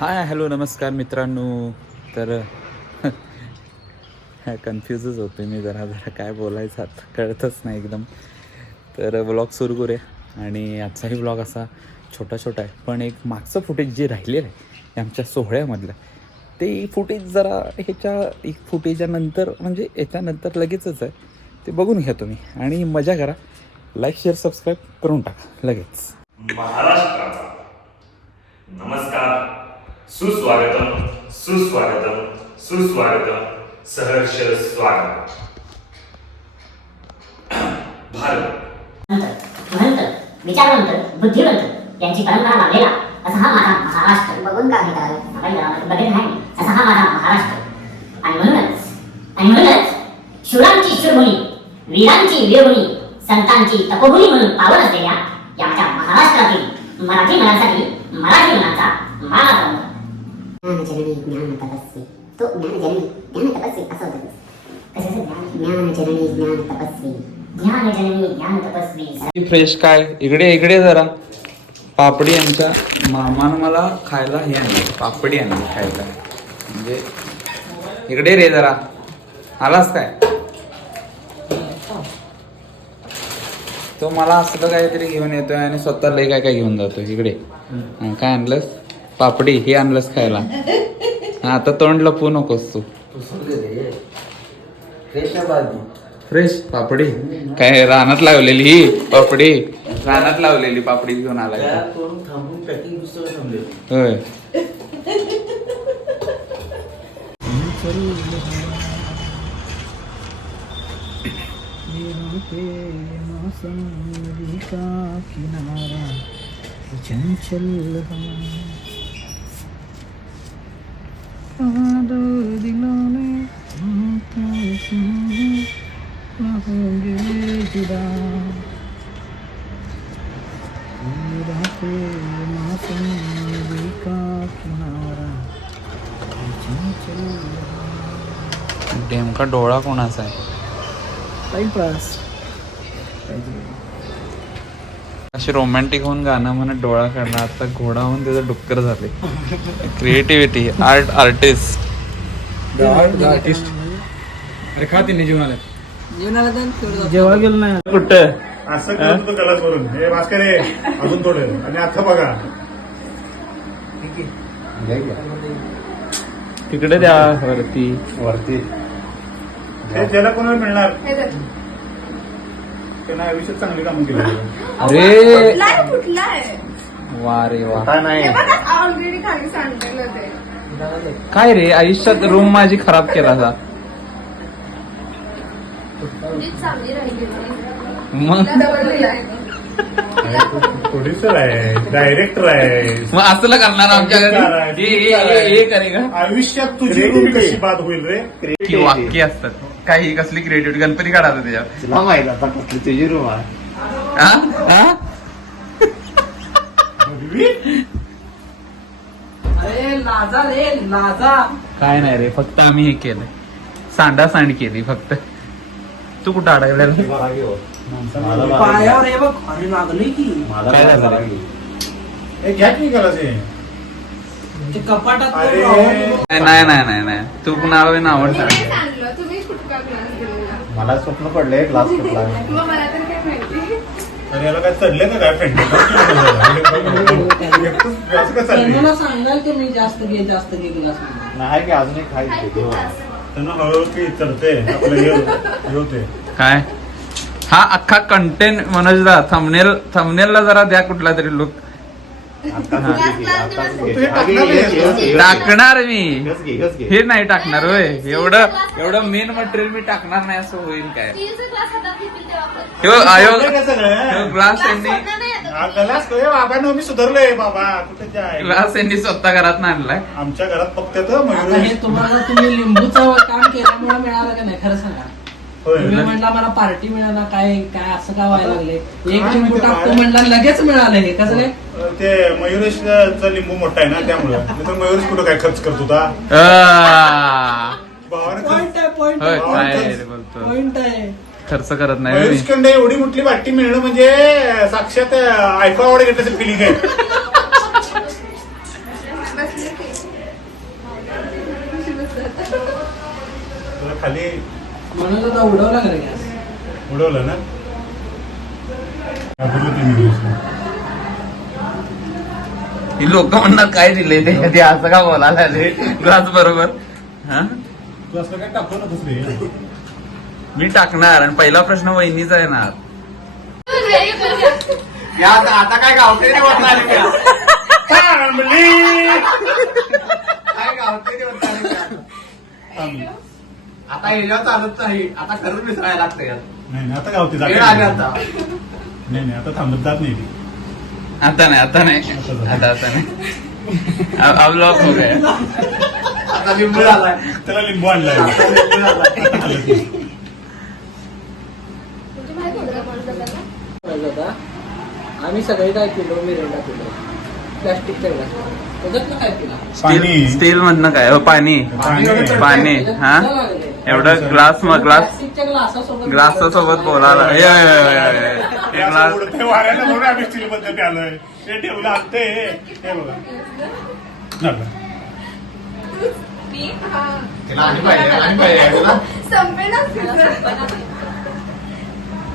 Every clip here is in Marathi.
हाय हॅलो नमस्कार मित्रांनो. तर कन्फ्यूजच होते मी जरा काय बोलायचं आता कळतच नाही एकदम. तर व्लॉग सुरू करूया आणि आजचाही व्लॉग असा छोटा छोटा आहे, पण एक मागचं फुटेज जे राहिलेलं आहे आमच्या सोहळ्यामधलं ते फुटेज जरा एक फुटेजानंतर म्हणजे याच्यानंतर लगेचच आहे, ते बघून घ्या तुम्ही आणि मजा करा. लाईक शेअर सबस्क्राईब करून टाका लगेच. महाराष्ट्राचा नमस्कार, सुस्वागतम सुस्वागतम सुस्वागतम, सहर्ष स्वागत. भारत महंत, विचारवंत, बुद्धिवंत यांची परंपरा लाभलेला असा हा माझा महाराष्ट्र. बघून का बघत आहे असा हा माझा महाराष्ट्र. आणि म्हणूनच शूरांची शूरभूमी, वीरांची वीरभूमी, संतांची तपोभूमी म्हणून पावन असलेल्या या माझ्या महाराष्ट्रातील मराठी मुलांसाठी मराठी मुलांचा मानाचा ज्ञानजननी ज्ञान तपस्वी. तो ज्ञानजननी ज्ञान तपस्वी असं होतं. कशाचं ज्ञानजननी ज्ञान तपस्वी, ज्ञानजननी ज्ञान तपस्वी. फ्रेश काय इकडे जरा पापडी. यांच्या मामानं मला खायला हे आणलं, पापडी आणली खायला. म्हणजे इकडे रे जरा, आलास काय? तो मला असलं काहीतरी घेऊन येतोय आणि स्वतः लय काय घेऊन जातो. इकडे काय आणलंस? पापडी. हे आणलंस खायला. आता तोंड लपवू नकोस तू. फ्रेश पापडी काय रानात लावलेली ही पापडी, रानात लावलेली पापडी घेऊन आलाय. होय. नेमका डोळा कोणाचा आहे? टाइमपास. अशी रोमॅन्टिक होऊन गाणं म्हणत डोळा काढला. आता घोडा होऊन त्याचं डुक्कर झाले. Creativity, artist. अरे खा तिने जेवणाला जेव्हा गेलो नाही कुठं असं करून तो गला करून हे भास्कर आहे अजून थोडं. आणि आता बघा तिकडे द्या वरती हे ज्याला कोणाला मिळणार त्यांना आयुष्यात चांगली कामं केली. अरे वा रे वा. काय नाही ऑलरेडी खाली सांडलेलं ते. काय रे आयुष्यात रूम माझी खराब केला असा. चांगली राहिली मग प्रोड्युसर आहे, डायरेक्टर आहे. मग असलं करणार आमच्या घरी हे करे का? आयुष्यात तुझी रूम कशी बाद होईल रे? की वाक्य असतात काही कसली क्रिएटिव्हिटी. गणपती काढायचं त्याच्यावर. तुझी रूम आहे हा? हा? काय नाही रे, फक्त आम्ही हे केलंय, सांडासांड केली फक्त. तू कुठं अडकलेला? पायावर हे बघ अरे लागले की काय झालं? हे घ्या की करायचे ते कपाटात अरे. नाही तू नाव मी नाही सांगलं, तुम्हीच कुठला क्लास गेलेला. मला स्वप्न पडलंय क्लास कुठला. मग मला तर काय माहिती. अरे याला काय चढले का काय फ्रेंड त्यांना सांगाल की मी जास्त घे क्लास. नाही की अजून एक त्यांना हळूहळू की चढते आपलं हे होते. काय हा अख्खा कंटेंट मनोजला थंबनेलला जरा द्या कुठला तरी लुक. टाकणार मी हे नाही टाकणार होय. एवढं मेन मटेरियल मी टाकणार नाही असं होईल काय? ग्लास बाबा मी सुधारलोय बाबा कुठे ग्लास यांनी स्वतः घरात आणलाय. आमच्या घरात फक्त हे तुम्हाला तुम्ही लिंबूचं काम केल्यामुळे मिळालं का नाही खरं सांगा. तुम्ही म्हणला मला पार्टी मिळाला काय काय असं काय व्हायला लागले. एक लिंबू टाकतो म्हणला लगेच मिळालं. हे कसं काय? ते मयुरेशचा लिंबू मोठा आहे ना त्यामुळे. मयुरेश कुठं काय खर्च करत होता. पॉइंट आहे. खर्च करत नाही. मयुरेशकडे एवढी मोठी वाटी मिळणं म्हणजे साक्षात आयफा अवॉर्ड घेतल्याचं फिलिंग आहे. तुला खाली म्हणून आता उडवला का रे गॅस? उडवलं ना घाबरलो ते मी दिवस. ही लोक म्हणणार काय दिले ते असं का बोलायला आले ग्लास बरोबर. हा तू असं काय टाकतो ना दुसरे मी टाकणार आणि पहिला प्रश्न वहिनीचा येणार. आता काय गावते काय गावते आता याच्यावर चालत नाही. आता खरंच मिसळायला लागतं यात. नाही आता गावते वेळ आली आता. नाही आता थांबत जात नाही ती. आता नाही आता नाही. अब लॉक हो गया. आता लिंबू आलाय. त्याला लिंबू आणलाय. आता लिंबू आलाय. होता. आम्ही सगळे काय किलो मिरिंडा पिलो प्लॅस्टिकच्या ग्लास त्याच्यातनं काय पिला पाणी स्टील मधनं काय पाणी पाणी हा एवढं ग्लास प्लॅस्टिकच्या ग्लासासोबत ग्लासासोबत बोलायला ते असं उडते वाऱ्याला म्हणून आम्ही स्टील मध्ये प्यालोय. ते ठेवलं आणते हे बघा झालं. तिला आणि पाहिजे तुला. संपेनाच तिचं.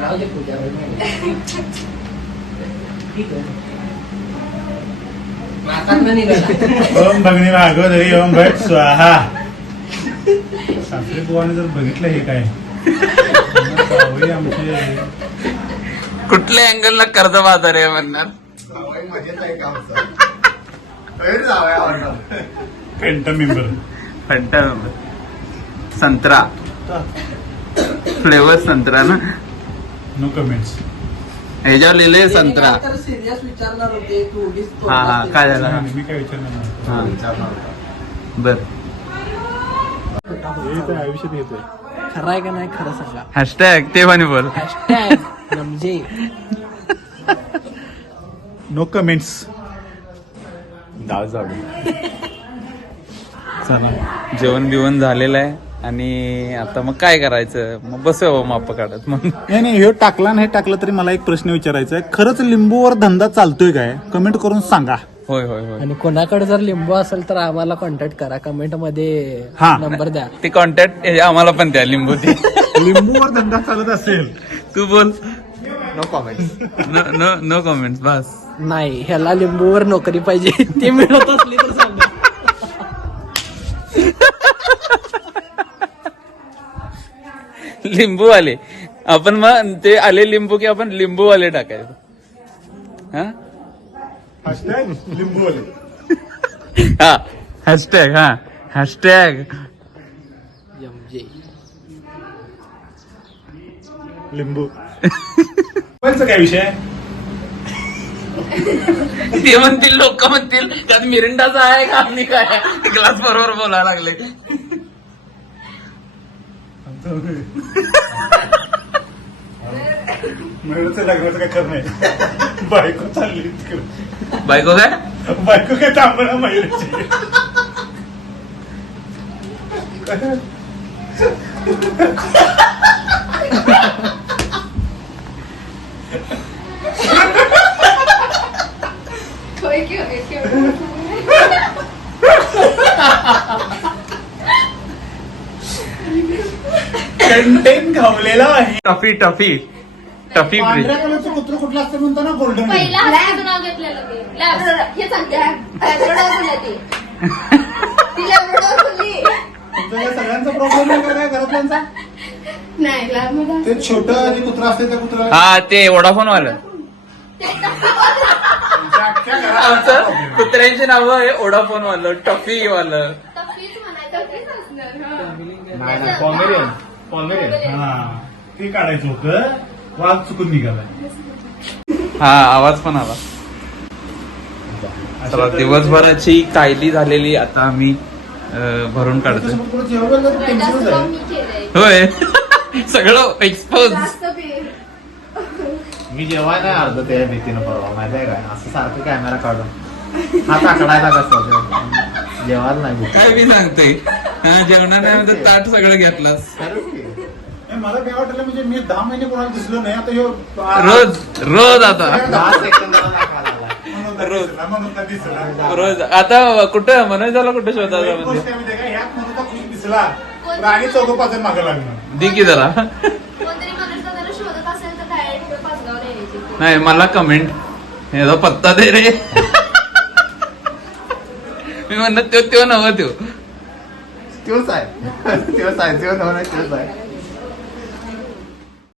राहू दे पूजा ठीक आहे. नाकातनं निघाला. ओम भगनी भागवत हरी ओम भट स्वाहा. सासरे बुवाने जर बघितलं हे काय जावई आमचे कुठल्या अँगलला कर्ज बाजार आहे म्हणणार. मजेत आहे का आमचं. वेळ जावया आवडणार. पेंट मेंबर फंटा संत्रा फ्लेवर संत्रा ना नो कमेंट्स. ह्याच्यावर लिहिले संत्रा. तर सिरियस विचारणार होते तू उगीच हा काय झालं मी काय विचारणार नाही. हा विचारणार. बर हे तर आयुष्यात येतोय. खरं आहे का नाही खरं सांगा. हॅशटॅग ते म्हणे बोल. हॅशटॅग म्हणजे नो कमेंट्स. चला जेवण बिवण झालेलं आहे आणि आता मग काय करायचं मग बसव माप काढत मग. नाही हे टाकला नाही टाकलं तरी मला एक प्रश्न विचारायचा आहे. खरंच लिंबूवर धंदा चालतोय काय कमेंट करून सांगा. होय होय होय आणि कोणाकडे जर लिंबू असेल तर आम्हाला कॉन्टॅक्ट करा कमेंट मध्ये हा. नंबर द्या. ते कॉन्टॅक्ट आम्हाला पण द्या लिंबूची. लिंबूवर धंदा चालत असेल तू बोल. No comment. नो कमेंट्स बस. नाही ह्याला लिंबूवर नोकरी पाहिजे ते मिळत असली तर सांगा. लिंबूवाले आपण मग ते आले लिंबू की आपण लिंबूवाले टाकायचं. हा लिंबूवाले. हा हॅशटॅग हा हॅशटॅग MJ. लिंबू काय विषय. ते म्हणतील लोक म्हणतील त्यात मिरिंडाचा आहे का आपली काय ग्लास बरोबर बोलायला लागले. मिळवचं लग्नाचं काय खरं नाही. बायको चालली तिकडे. बायको काय बायको काय थांबणार महिन्याची. होय की होय की. कंटेन घावलेला आहे. Tuffy Tuffy Tuffy freeze. पांढऱ्या कलरचं कुत्र कुठलं असतं म्हणतो ना गोल्डन. पहिला हसण्याचं नाव घेतलेलं ते. लॅब्राडोर. हे सांगते लॅब्राडोर बोलले ती. ती लॅब्राडोर बोलली. तुमच्या सगळ्यांचा प्रॉब्लेम आहे का काय घरातल्यांचा. नाही लॅब्राडोर. ते छोटं आणि कुत्र असते त्या कुत्रा हा ते वोडाफोन वालं आमचं कुत्र्यांची नावं आहे वोडाफोन वालं टफी वालं. तफीच म्हणायचं. तफीच असणार. पॉमेरियन. पॉमेरियन. हा ते काढायचं होतं. वाघ चुकून निघालाय. हा आवाज पण आला. तर दिवसभराची कायली झालेली आता आम्ही भरून काढतोय. जास्त काम मी केलंय. होय सगळं एक्सपोज. जास्त पे. मी जेवाय नाही अर्ध त्या भीतीनं परवा माहिती आहे काय असं सारखं कॅमेरा काढून हात आकडायचा कसं जेवायला नाही. काय मी सांगते जेवणा नाही म्हणतात ताट सगळं घेतलंस. मला काय वाटलं म्हणजे मी 10 महिने कोणाला दिसलो नाही. आता ह्यो रोज रोज आता 10 सेकंदाला नाही खायला लागला. रोज. मनुका दिसला रोज आता कुठं मनोजाला कुठं शोधायला एक गोष्ट म्हणजे आहे माहिती आहे का, ह्यात मनुका खूप दिसला तर आणि चौघं पाचन मागं लागणार. दे की जरा. कोणतरी मनुष्य जरा शोधत असेल तर डायरेक्ट पाचगावला यायचे. नाही मला कमेंट ह्याचा पत्ता दे रे. मी म्हणत त्यो नव्ह त्यो त्योच आहे त्योच आहे त्यो नव्हता त्योच आहे